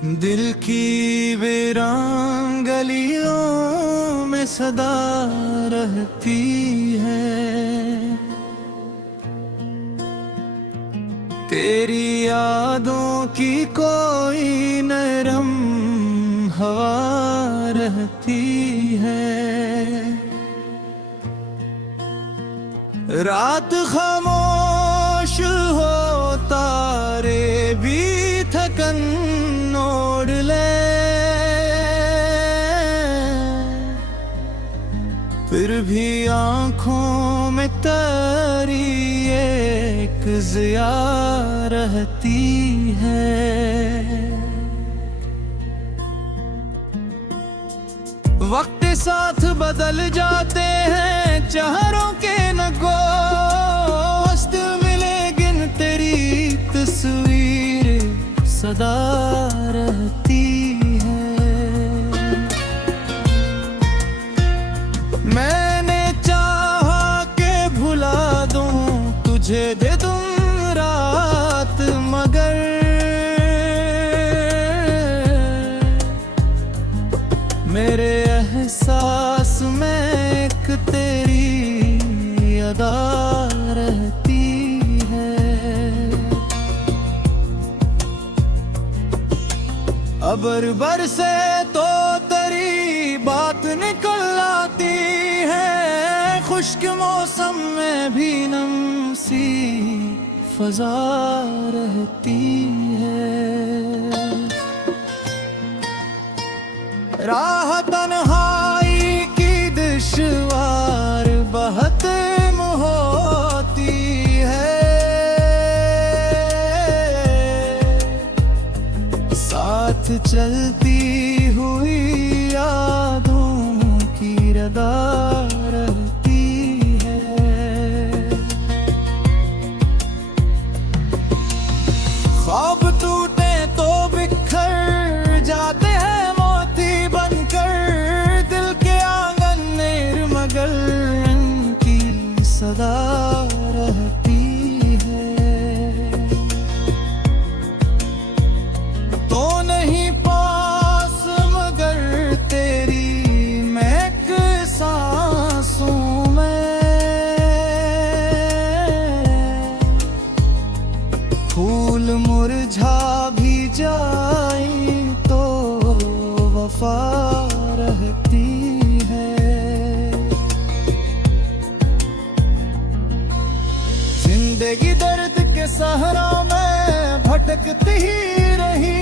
दिल की वीरान गलियों में सदा रहती है, तेरी यादों की कोई नरम हवा रहती है। रात खामोश हो, तारे भी थकन ओढ़ ले, फिर भी आँखों में तेरी एक ज़िया रहती है। वक्त के साथ बदल जाते हैं चेहरों के नगो, हस्त मिले गिन तेरी तस्वीर सदा रहती है। मैंने चाहा के भुला दूं तुझे दे दूं रात, मगर मेरे एहसास में एक तेरी अदा रहती है। अबर बरसे तो तेरी बात निकल आती है, खुश्क मौसम में भी नम सी फजा रहती है। राह तन्हाई की दुश्वार बहुत होती है, साथ चलती हुई यादों की रदा रहती है। ख्वाब टूटे तो बिखर जाते हैं मोती बनकर, दिल के आंगन निर्मगल की सदा रहती है। तो नहीं पास मगर तेरी महक सांसों में, फूल मुरझा भी जाए तो वफा रहती है। जिंदगी दर्द के सहरा में भटकती ही रही,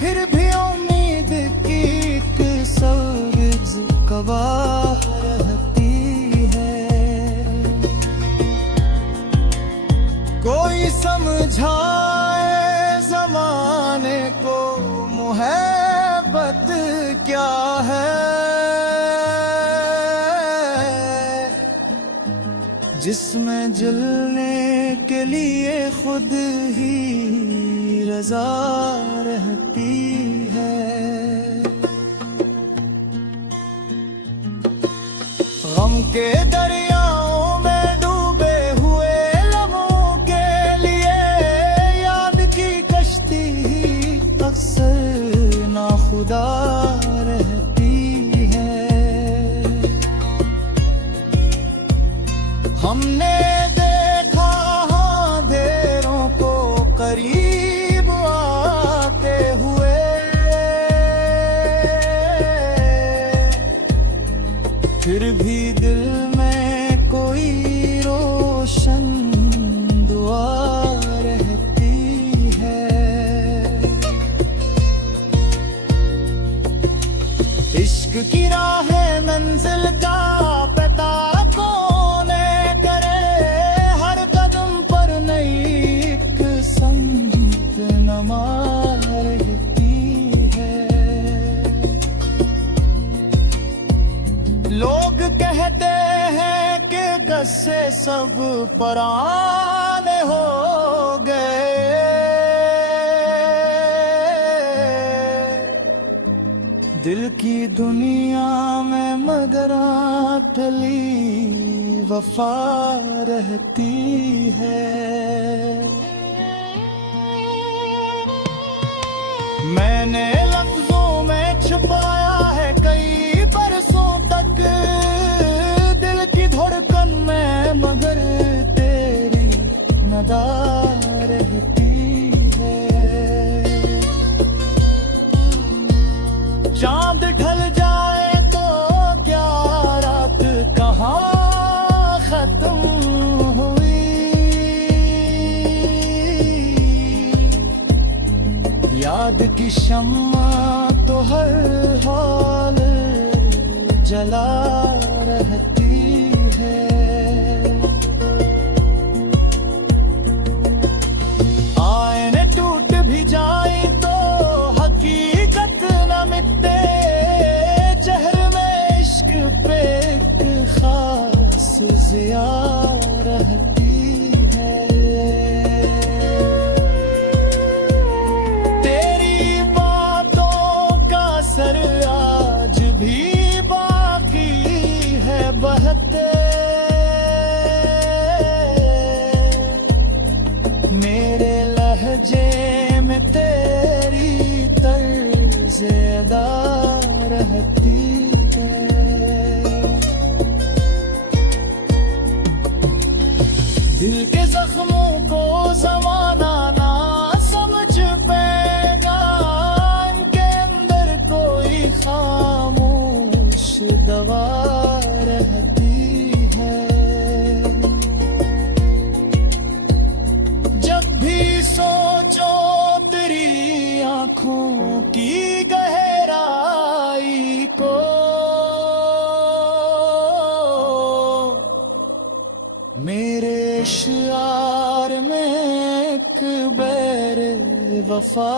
फिर भी उम्मीद की एक सब्ज़ कवा रहती है। कोई समझाए ज़माने को मोहब्बत क्या है, जिसमें जलने के लिए खुद ही रज़ा रहती है। गम के दरियाओं में डूबे हुए लम्हों के लिए याद की कश्ती अक्सर नाखुदा रहती है। हमने देखा अंधेरों को करीब आते हुए, फिर भी दिल में कोई रोशन दुआ रहती है। इश्क की राह मंजिल का पता कौन करे, हर कदम पर नई एक संत नमा रहती है। लोग कहते हैं कि गस्से सब पराने हो गए, दिल की दुनिया में मगर अटली वफा रहती है। मैंने लफ्जों में छुपाया है कई बरसों तक दिल की धड़कन में, मगर तेरी नदा रहती है। चांद ढल जाए तो क्या रात कहाँ खत्म हुई, याद की शम्मा तो हर हाल जला रहती है। आईने टूट भी जाए तो हकीकत न मिटते, चेहरे में इश्क पे एक खास ज़िया रहती है। तेरी बातों का असर आज भी बाकी है बहते, मेरे लहजे में तेरी तर्ज़े अदा रहती है। दिल के जख्मों को ज़माना ना समझ पाएगा, इनके अंदर कोई खामोश दवा रहती है। जब भी सोचो तेरी आंखों की गहराई को, मेरे इशार में एक बैर वफा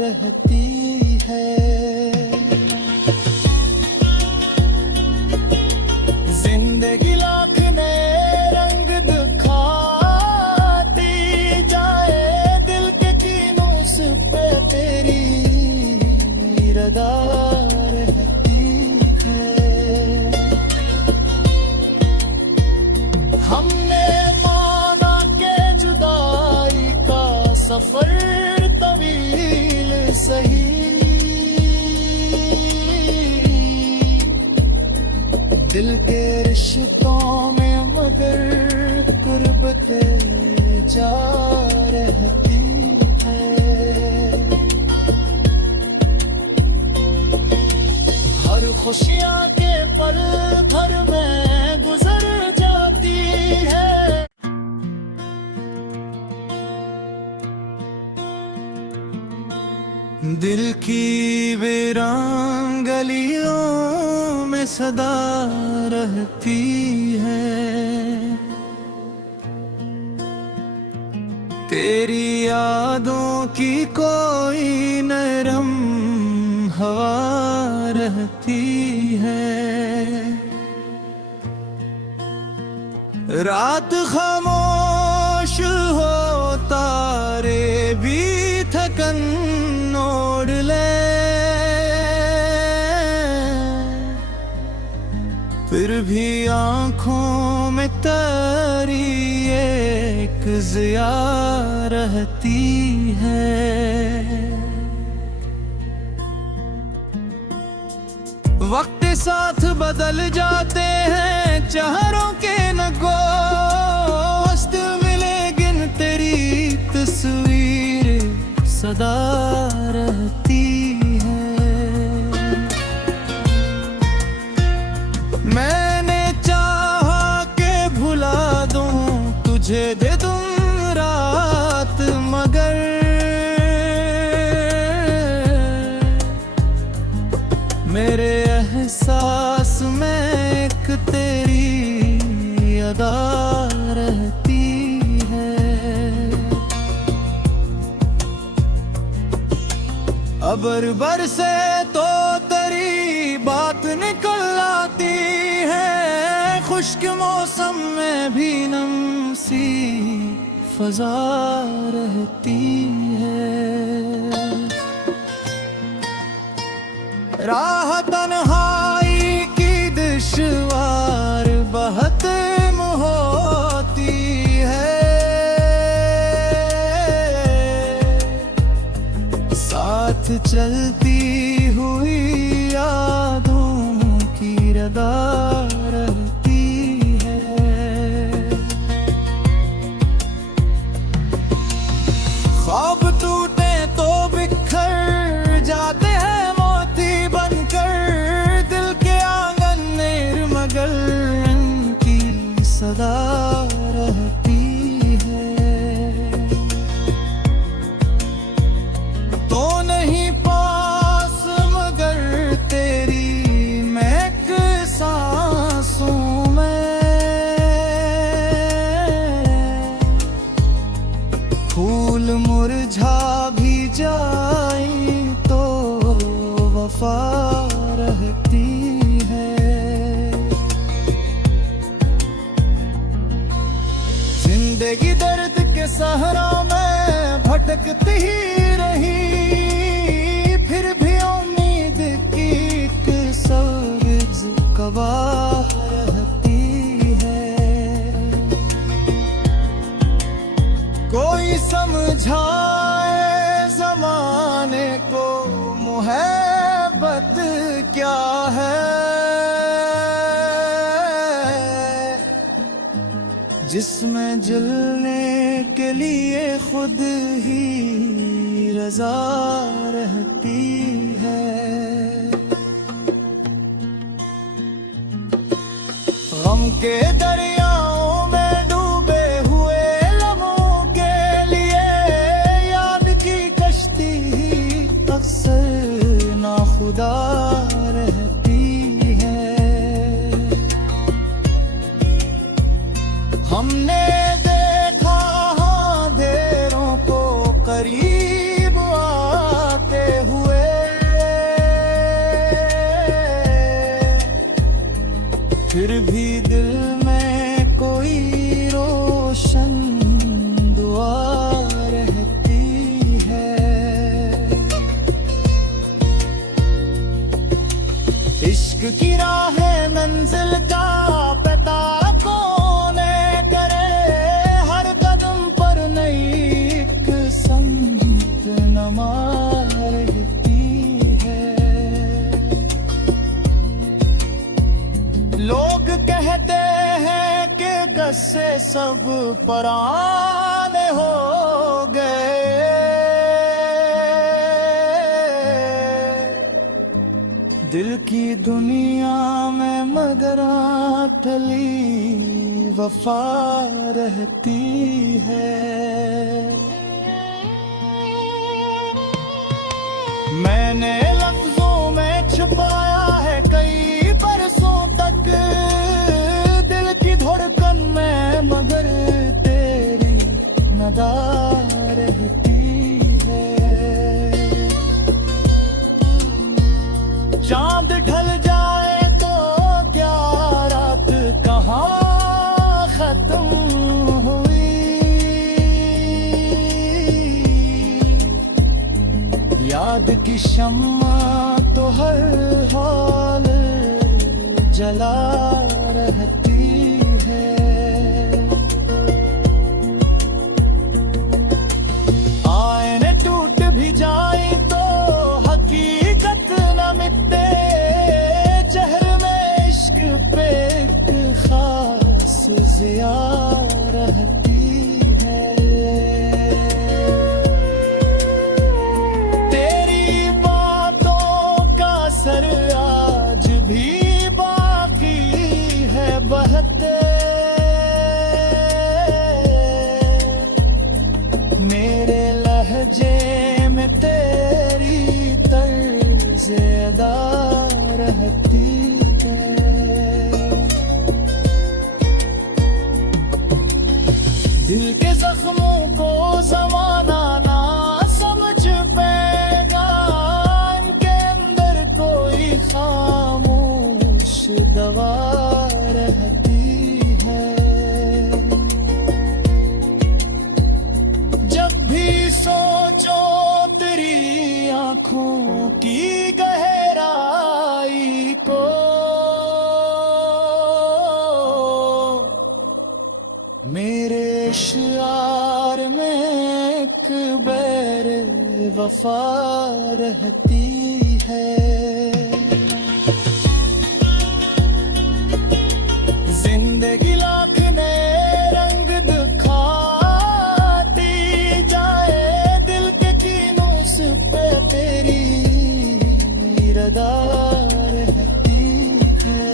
रहती है। जिंदगी लाख नए रंग दिखाती जाए, दिल के कीनूस पे तेरी रदा रहती है। हमने माना के जुदाई का सफर तवील सही, दिल के रिश्तों में मगर गुर्बते जा रहती है। हर खुशियाँ के पल भर में गुजर जाती है। दिल की वीरान गलियों में सदा रहती है, तेरी यादों की कोई नरम हवा रहती है। रात खामोश हो तारे भी थकन ओढ़ ले, फिर भी आंखों में तेरी एक ज़िया रहती है। वक्त साथ बदल जाते हैं चेहरों के नगो, हस्त मिले गिन तेरी तस्वीर सदा रहती है। मैंने चाहा के भुला दूं तुझे दे दूं रात, मगर मेरे एहसास में एक तेरी अदा रहती है। अबर बरसे तो तेरी बात निकल आती है, खुश्क मौसम में भी नम सी फजा रहती है। राह तन्हाई की दुश्वार बहुत होती है, साथ चलती हुई यादों की रदा रहती है। ख्वाब टूटे तो बिखर जाते हैं मोती बनकर, दिल के आंगन निर्मगल की सदा रहती है। तो नहीं पास मगर तेरी महक सांसों में, फूल मुरझा भी जाए तो वफा रहती है। जिंदगी दर्द के सहरा में भटकती ही रही, फिर भी उम्मीद की एक सब्ज़ कवा रहती है। कोई समझाए ज़माने को मोहब्बत क्या है, जिसमें जलने के लिए खुद ही रज़ा रहती है। गम के दरियाओं में डूबे हुए लम्हों के लिए याद की कश्ती ही अक्सर नाखुदा रहती है। हमने देखा अंधेरों को करीब आते हुए, फिर भी दिल में कोई रोशन दुआ रहती है। इश्क की राहें मंजिल का पता कौन करे, हर कदम पर नई एक संगत नमा रहती है। लोग कहते हैं कि कस्से सब पराने हो गए, दिल की दुनिया में मगर अटली वफा रहती है। मैंने लफ्जों में छुपाया है कई बरसों तक, दिल की धड़कन में मगर तेरी नदा रहती है। चांद ढल जाए तो क्या रात कहाँ खत्म हुई, याद की शम्मा तो हर हाल जला रहती है। आईने टूट भी जाए तो हकीकत न मिटते, चेहरे में इश्क पे एक खास ज़िया रहती है। तेरी बातों का असर आज भी बाकी है बहते, मेरे लहजे में तेरी तर्ज़ अदा रहती है। दिल के जख्मों को ज़माना ना समझ पाएगा, इनके अंदर कोई खामोश दवा रहती है। जब भी सोचो तेरी आँखों की गहराई को, मेरे शियार में एक बैर वफा रहती है। जिंदगी लाख नए रंग दिखाती जाए, दिल के कीनों से पे तेरी रदा रहती है।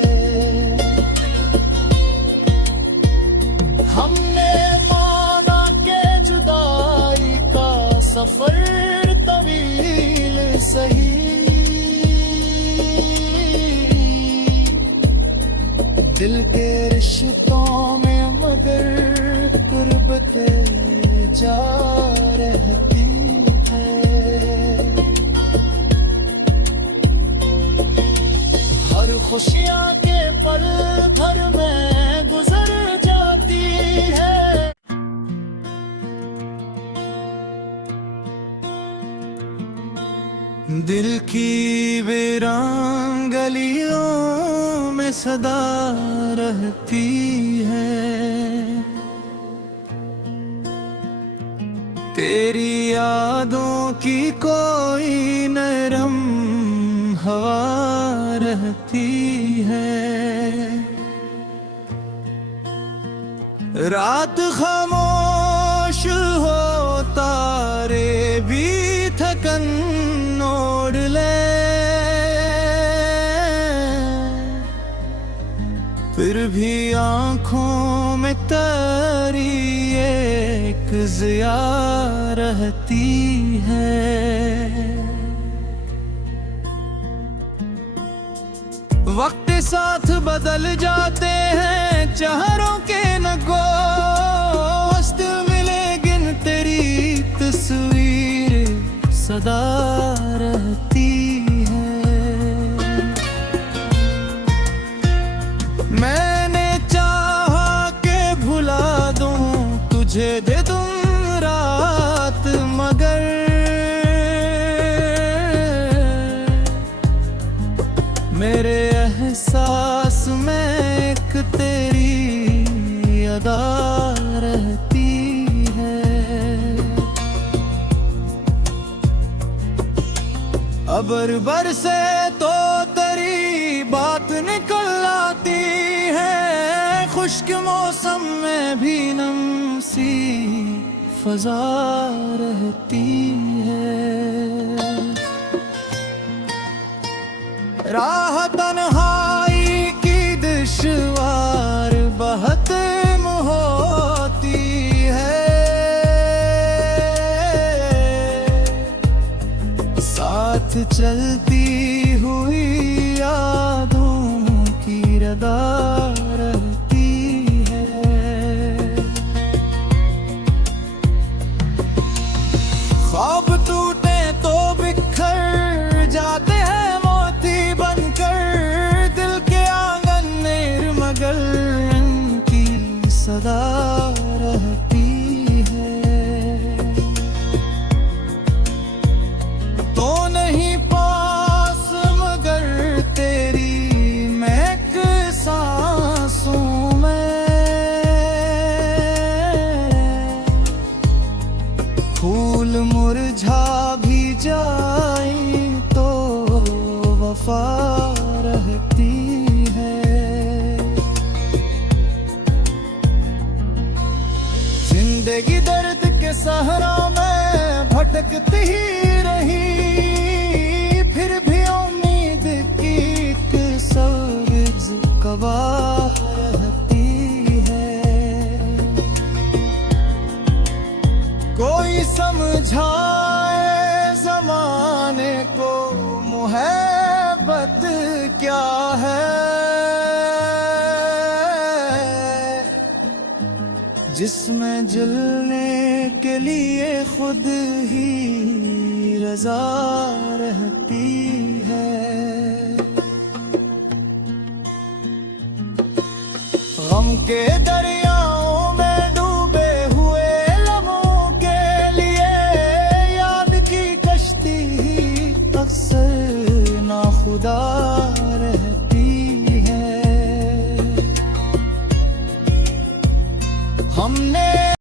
हमने माना के जुदाई का सफर तवील सही, दिल के रिश्तों में मगर गुर्बतें जा रहती है। हर खुशियाँ के पल भर में गुजर जाती है। दिल की वीरान गलियों में सदा रहती है, तेरी यादों की कोई नरम हवा रहती है। रात खामोश हो, तारे भी थकन ओढ़ ले, फिर भी आँखों में तेरी एक ज़िया रहती है। वक्त के साथ बदल जाते हैं चेहरों के नगो, हस्त मिले गिन तेरी तस्वीर सदा रहती है। मैंने चाहा के भुला दूं तुझे दे दूं रात, मगर मेरे एहसास में एक तेरी अदा रहती है। अबर बरसे तो तेरी बात निकल आती है, खुश्क मौसम में भी नम सी फजा रहती है। राह तन्हाई की दुश्वार बहुत होती है, साथ चलती हुई यादों की रदा रहती है। ख्वाब टूटे तो बिखर जाते हैं मोती बनकर, दिल के आंगन निर्मगल की सदा रहती है। तो नहीं पास मगर तेरी महक सांसों में, फूल मुरझा भी जाए तो वफा रहती है। जिंदगी दर्द के सहरा में भटकती ही रही, फिर भी उम्मीद की एक सब्ज़ कवा रहती है। कोई समझाए ज़माने को मोहब्बत क्या है, जिसमें जलने के लिए खुद ही रज़ा रहती है। गम के दरिया